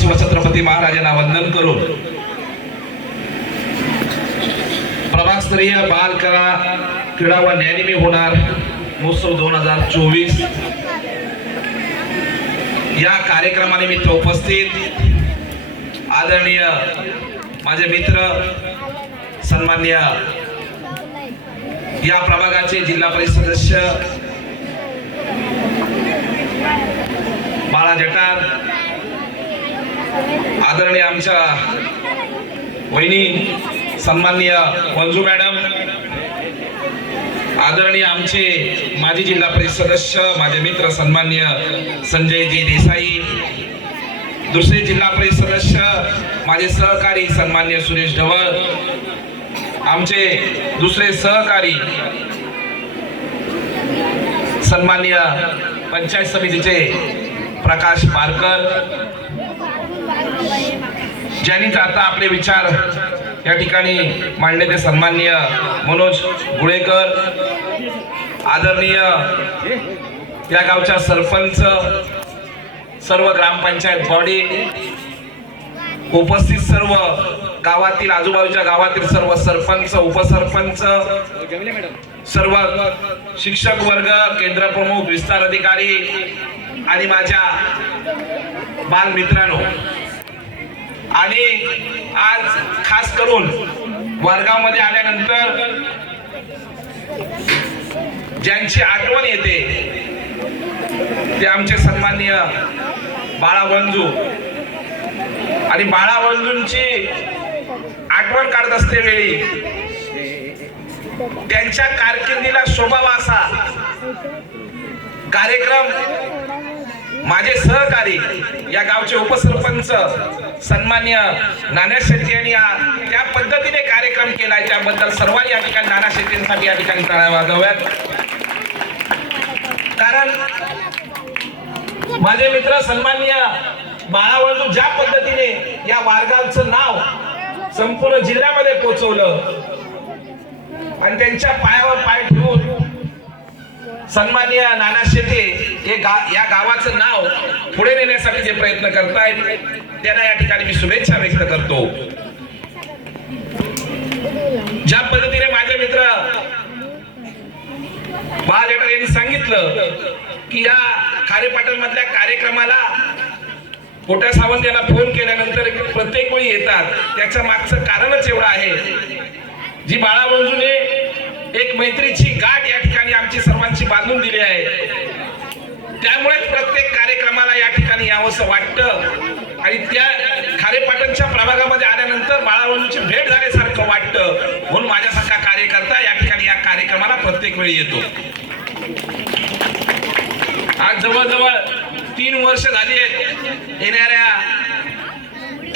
शिवछत्रपती महाराजांना वंदन करून प्रभागस्तरीय बाल कला क्रीडा व न्यायानिमी होणार महोत्सव 2024 या कार्यक्रमानिमित्त उपस्थित आदरणीय माझे मित्र सन्माननीय या प्रभागाचे जिल्हा परिषद सदस्य बाळा जटार, आदरणीय आमच्या वहिनी सन्माननीय मंजू मॅडम, आदरणीय आमचे माजी जिल्हा परिषद सदस्य माझे मित्र सन्माननीय संजयजी देसाई, दुसरे जिल्हा परिषद सदस्य माझे सहकारी सन्माननीय सुरेश ढवळ, आमचे दुसरे सहकारी सन्माननीय पंचायत समितीचे प्रकाश पारकर, ज्यांनी आता आपले विचार या ठिकाणी मांडले ते सन्माननीय मनोज गुळेकर, आदरणीय या गावच्या सरपंच, सर्व ग्रामपंचायत बॉडी, उपस्थित सर्व गावातील आजूबाजूच्या गावातील सर्व सरपंच, उपसरपंच, सर्व शिक्षक वर्ग, केंद्र प्रमुख, विस्तार अधिकारी आणि माझ्या बाल मित्रांनो, आणि आज खास करून वारगावमध्ये आल्यानंतर ज्यांची आठवण येते ते आमचे सन्माननीय बाळा वंजू, आणि बाळा वंजूंची आठवण काढत असते वेळी त्यांच्या कारकिर्दीला शोभावा असा कार्यक्रम माझे सहकारी या गावचे उपसरपंच सन्माननीय नाना शेट्टी यांनी त्या पद्धतीने कार्यक्रम केलाय, त्याबद्दल सर्वांनी या ठिकाणी नाना शेट्टींसाठी या ठिकाणी टाळ्या वाजवाव्यात. कारण माझे मित्र सन्माननीय बाळा वंजू ज्या पद्धतीने या वारगावचं नाव संपूर्ण जिल्ह्यामध्ये पोहोचवलं आणि त्यांच्या पायावर पाय ठेवून सन्माननीय नाना शेट्टी हे या गावाचं नाव पुढे नेण्यासाठी जे प्रयत्न करतायत त्यांना या ठिकाणी मी शुभेच्छा व्यक्त करतो. ज्या पद्धतीने माझे मित्र बाळा जटार यांनी सांगितलं की या खारेपाटण मधल्या कार्यक्रमाला पोट्या सावंत यांना फोन केल्यानंतर प्रत्येक वेळी येतात, त्याच्या मागचं कारणच एवढं आहे, जी बाळा वंजूने एक मैत्रीची गाठ या ठिकाणी आमची सर्वांची बांधून दिली आहे, त्यामुळे प्रत्येक कार्यक्रमाला या ठिकाणी यावंसं वाटतं आणि त्या खारेपाटणच्या प्रभागामध्ये आल्यानंतर बाळा वंजूची भेट झाल्यासारखं वाटतं, म्हणून माझ्यासारखा कार्यकर्ता या ठिकाणी या कार्यक्रमाला प्रत्येक वेळी येतो. आज जवळजवळ 3 वर्ष झाली आहेत, येणाऱ्या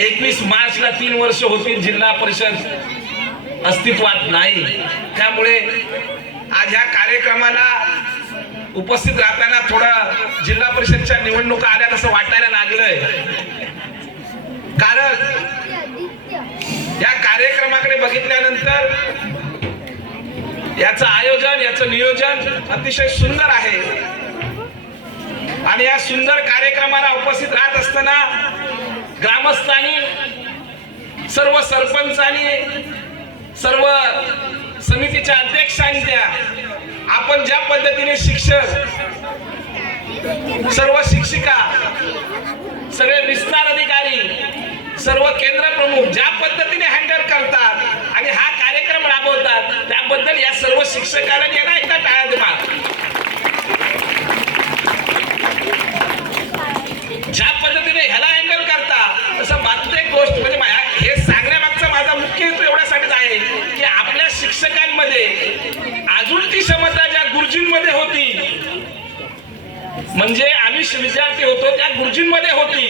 21 मार्चला 3 वर्ष होतील जिल्हा परिषद अस्तित्वात नाही, त्यामुळे आज या कार्यक्रमाला उपस्थित राहताना थोडं जिल्हा परिषदच्या निवडणुका आल्या तसं वाटायला लागलंय, कारण या कार्यक्रमाकडे बघितल्यानंतर याचं आयोजन, याचं नियोजन अतिशय सुंदर आहे आणि या सुंदर कार्यक्रमाला उपस्थित राहत असताना ग्रामस्थांनी, सर्व सरपंचांनी, सर्व समितीच्या अध्यक्षांनी आपण ज्या पद्धतीने शिक्षक, सर्व शिक्षिका, सगळे विस्तार अधिकारी, सर्व केंद्र प्रमुख ज्या पद्धतीने हँडल करतात आणि हा कार्यक्रम राबवतात त्याबद्दल या सर्व शिक्षकांना यांना एकदा टाळ्या द्या. ज्या पद्धतीने ह्याला हँडल करता तसं प्रत्येक गोष्ट म्हणजे हे सांगण्यामागचा माझा मुख्य हेतू एवढ्यासाठीच आहे की आपल्या शिक्षकांमध्ये अजून ती क्षमता ज्या गुरुजींमध्ये होती, म्हणजे आम्ही विद्यार्थी होतो त्या गुरुजींमध्ये होती,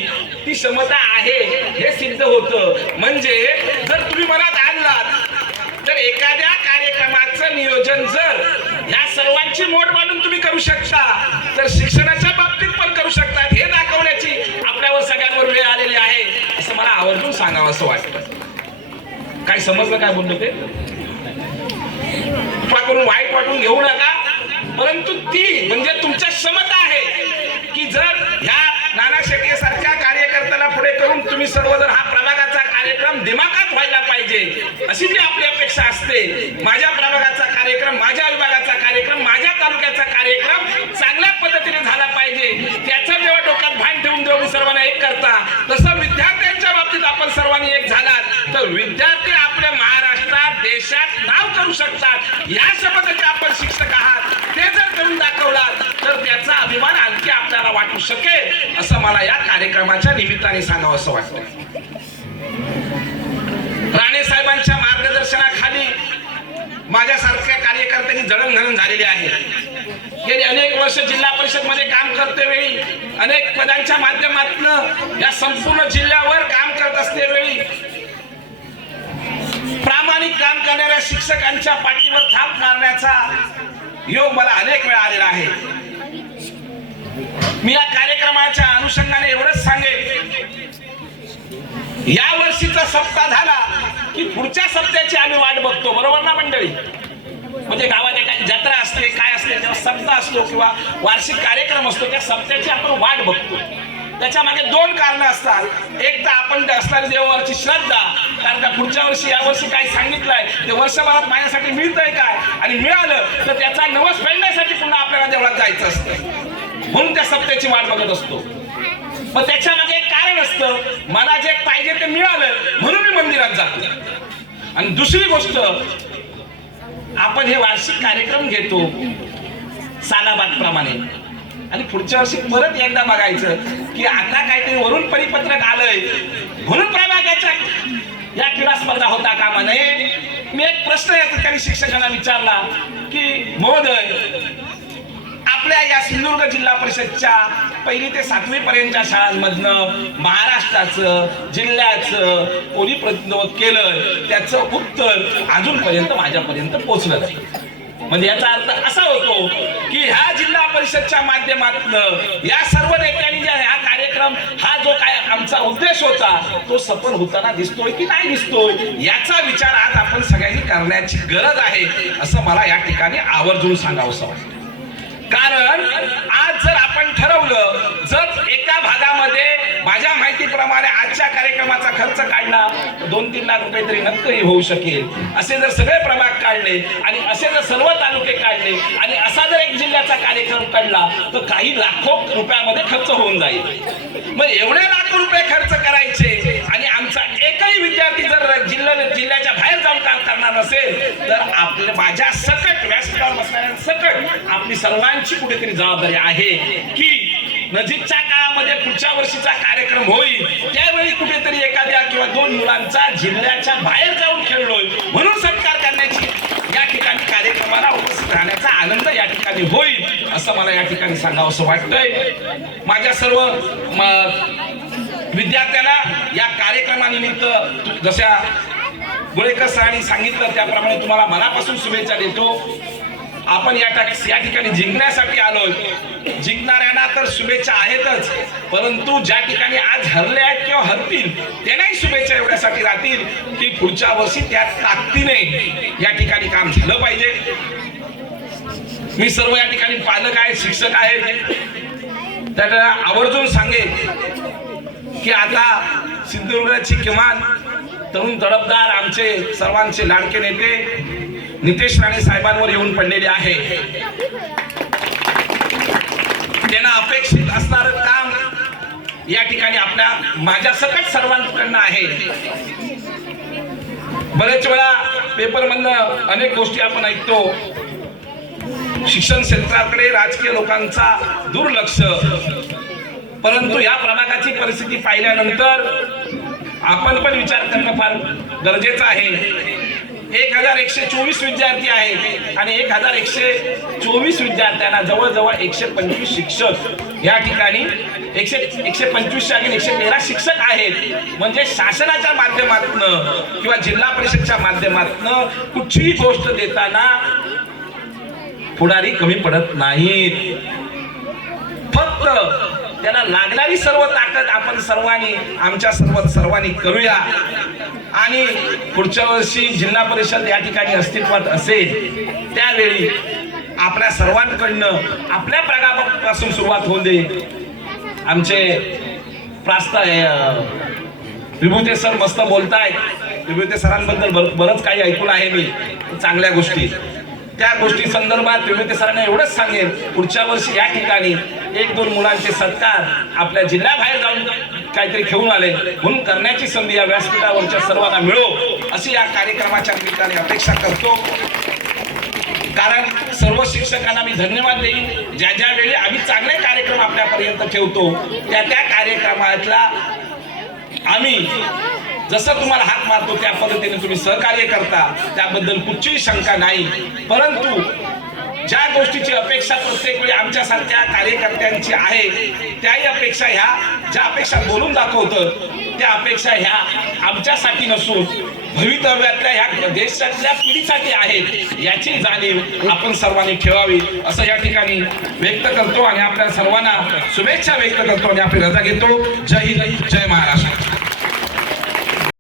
ती क्षमता आहे हे सिद्ध होतं. म्हणजे जर तुम्ही मनात आणलात तर एखाद्या कार्यक्रमाचं नियोजन जर या सर्वांची मोठ मांडून तुम्ही करू शकता तर शिक्षणाच्या बाबतीत पण करू शकतात, हे दाखवण्याची आपल्यावर सगळ्यांवर वेळ आलेली आहे असं मला आवर्जून सांगावं असं वाटतं. काय समजलं काय बोललो ते? करून वाईट वाटून घेऊ नका, परंतु ती म्हणजे तुमच्या क्षमता आहे की जर ह्या नाना शेट्टी सारख्या कार्यकर्त्याला पुढे करून तुम्ही सर्वजण हा प्रभागाचा कार्यक्रम दिमागात व्हायला पाहिजे अशी जी आपली अपेक्षा असते. माझ्या प्रभागाचा कार्यक्रम, माझ्या विभागाचा कार्यक्रम, माझ्या तालुक्याचा कार्यक्रम चांगल्या पद्धतीने झाला पाहिजे, त्याचं जेव्हा डोक्यात भान ठेवून जेव्हा सर्वांना एक करता, तसं विद्यार्थ्यांच्या बाबतीत आपण सर्वांनी एक झालात तर विद्यार्थी आपल्या महाराष्ट्रात देशात नाव करू शकतात. या शब्दाचे आपण शिक्षक आहात, ते जर करून दाखवलात तर त्याचा अभिमान आणखी आपल्याला वाटू शकेल असं मला या कार्यक्रमाच्या निमित्ताने सांगावं असं वाटतं. राणे साहेबांच्या मार्गदर्शनाखाली माझ्यासारख्या कार्यकर्त्यांनी जडणघडण झालेली आहे. गेली अनेक वर्ष जिल्हा परिषद मध्ये काम करते वेळी, अनेक पदांच्या माध्यमातून या संपूर्ण जिल्ह्यावर काम करत असते वेळी प्रामाणिक काम करणाऱ्या शिक्षकांच्या पाठीवर थाप मारण्याचा योग मला अनेक वेळा आलेला आहे. मी या कार्यक्रमाच्या अनुषंगाने एवढंच सांगेन, या वर्षीचा सप्ताह झाला की पुढच्या सप्त्याची आम्ही वाट बघतो, बरोबर ना मंडळी? म्हणजे गावात एखादी जत्रा असते, काय असते, तेव्हा सप्ताह असतो किंवा वार्षिक कार्यक्रम असतो, त्या सप्त्याची आपण वाट बघतो. त्याच्या मागे दोन कारणं असतात. एक तर आपण असणारी देवावरची श्रद्धा, कारण का पुढच्या वर्षी या वर्षी काय सांगितलंय ते वर्षभरात माझ्यासाठी मिळतंय काय, आणि मिळालं तर त्याचा नवस फेडण्यासाठी पुन्हा आपल्याला देवळात जायचं असतं, म्हणून त्या सप्त्याची वाट बघत असतो. मग त्याच्या मागे एक कारण असतं, मला जे पाहिजे ते मिळालं म्हणून मी मंदिरात जातो. आणि दुसरी गोष्ट, आपण हे वार्षिक कार्यक्रम घेतो सालाबाद प्रमाणे, आणि पुढच्या वर्षी परत एकदा बघायचं की आता काहीतरी वरून परिपत्रक आलंय म्हणून प्रभागाच्या या क्रीडा स्पर्धा होता कामा नये. मी एक प्रश्न या ठिकाणी शिक्षकांना विचारला की महोदय, आपल्या या सिंधुदुर्ग जिल्हा परिषदच्या 1ली ते 7वी पर्यंतच्या शाळांमधनं महाराष्ट्राचं, जिल्ह्याचं कोणी प्रतिनिधित्व केलं त्याचं उत्तर अजूनपर्यंत माझ्यापर्यंत पोहोचलं नाही. म्हणजे याचा अर्थ असा होतो की ह्या जिल्हा परिषदच्या माध्यमातून या सर्व नेत्यांनी जे हा कार्यक्रम, हा जो काय आमचा उद्देश होता तो सफल होताना दिसतोय की नाही दिसतोय, याचा विचार आज आपण सगळ्यांनी करण्याची गरज आहे असं मला या ठिकाणी आवर्जून सांगावंसं वाटतं. कारण आज जर आपण ठरवलं, जर एका भागामध्ये माझ्या माहितीप्रमाणे आजच्या कार्यक्रमाचा खर्च काढला 2-3 लाख रुपये तरी नक्की होऊ शकेल. असे जर सगळे प्रभाग काढले आणि असे जर सर्व तालुके काढले आणि असा जर एक जिल्ह्याचा कार्यक्रम काढला तर काही लाखो रुपयामध्ये खर्च होऊन जाईल. मग एवढे लाखो रुपये खर्च करायचे आणि आमचा एकही विद्यार्थी जर जिल्ह्याच्या बाहेर जाऊन काम करणार नसेल तर आपल्या माझ्या सकट व्यासपीठावर बसणाऱ्या सकट आपली सर्वांची कुठेतरी जबाबदारी आहे की नजीकच्या काळामध्ये पुढच्या वर्षीचा कार्यक्रम होईल त्यावेळी कुठेतरी एखाद्या किंवा 2 मुलांचा जिल्ह्याच्या बाहेर जाऊन खेळलोय म्हणून सत्कार करण्याची या ठिकाणी कार्यक्रमाला उपस्थित राहण्याचा आनंद या ठिकाणी होईल असं मला या ठिकाणी सांगावंसं वाटतंय. माझ्या सर्व विद्यार्थ्यांना या कार्यक्रमानिमित्त जशा गोळेकर सरांनी सांगितलं त्याप्रमाणे तुम्हाला मनापासून शुभेच्छा देतो. आपण या ठिकाणी जिंकण्यासाठी आलोय. जिंकणाऱ्यांना तर शुभेच्छा आहेतच, परंतु ज्या ठिकाणी आज हरले आहेत किंवा हरतील त्यांनाही शुभेच्छा एवढ्यासाठी राहतील की पुढच्या वर्षी त्या ताकदीने या ठिकाणी काम झालं पाहिजे. मी सर्व या ठिकाणी पालक आहेत, शिक्षक आहेत, त्याला आवर्जून सांगेन की आता सिंधुदुर्गाची किमान तरुण तडफदार आमचे सर्वांचे लाडके नेते नितेश राणे साहेबांवर येऊन पडलेले आहे. त्यांना अपेक्षित असणारं काम या ठिकाणी माझ्या सकट सर्वांकडनं आहे. बरेच वेळा पेपरमधनं अनेक गोष्टी आपण ऐकतो, शिक्षण क्षेत्राकडे राजकीय लोकांचा दुर्लक्ष, परंतु या प्रभागाची परिस्थिती पाहिल्यानंतर आपण पण विचार करणं फार गरजेचं आहे. 1124 विद्यार्थी आहेत आणि 1124 विद्यार्थ्यांना जवळजवळ 125 शिक्षक या ठिकाणी 125 जागी 113 शिक्षक आहेत. म्हणजे शासनाच्या माध्यमातून किंवा जिल्हा परिषदच्या माध्यमातून कुठलीही गोष्ट देताना पुढारी कमी पडत नाहीत. फक्त त्याला लागणारी सर्व ताकद आपण सर्वांनी करूया आणि पुढच्या वर्षी जिल्हा परिषद या ठिकाणी अस्तित्वात असेल त्यावेळी आपल्या सर्वांकडनं आपल्या प्रभागापासून सुरुवात होऊ दे. आमचे विभूते सर मस्त बोलतायत. विभूते सरांबद्दल बरंच काही ऐकून आहे मी, चांगल्या गोष्टी. त्या गोष्टी संदर्भात विभूते सरांना एवढंच सांगेन, पुढच्या वर्षी या ठिकाणी 1-2 मुलांचे सत्कार आपल्या जिल्ह्याबाहेर जाऊन काहीतरी घेऊन आले म्हणून करण्याची संधी या व्यासपीठावरच्या सर्वांना मिळो अशी या कार्यक्रमाच्या निमित्ताने अपेक्षा करतो. कारण सर्व शिक्षकांना मी धन्यवाद देईन, ज्या ज्या वेळी आम्ही चांगले कार्यक्रम आपल्यापर्यंत ठेवतो त्या त्या कार्यक्रमातला आम्ही जसं तुम्हाला हाक मारतो त्या पद्धतीने तुम्ही सहकार्य करता, त्याबद्दल कुठचीही शंका नाही. परंतु ज्या गोष्टीची अपेक्षा प्रत्येक वेळी आमच्यासारख्या कार्यकर्त्यांची आहे त्याही अपेक्षा ह्या ज्या अपेक्षा बोलून दाखवतं त्या अपेक्षा ह्या आमच्यासाठी नसून भवितव्यातल्या ह्या देशातल्या पिढीसाठी आहेत याची जाणीव आपण सर्वांनी ठेवावी असं या ठिकाणी व्यक्त करतो आणि आपल्या सर्वांना शुभेच्छा व्यक्त करतो आणि आपली रजा घेतो. जय हिंद, जय महाराष्ट्र.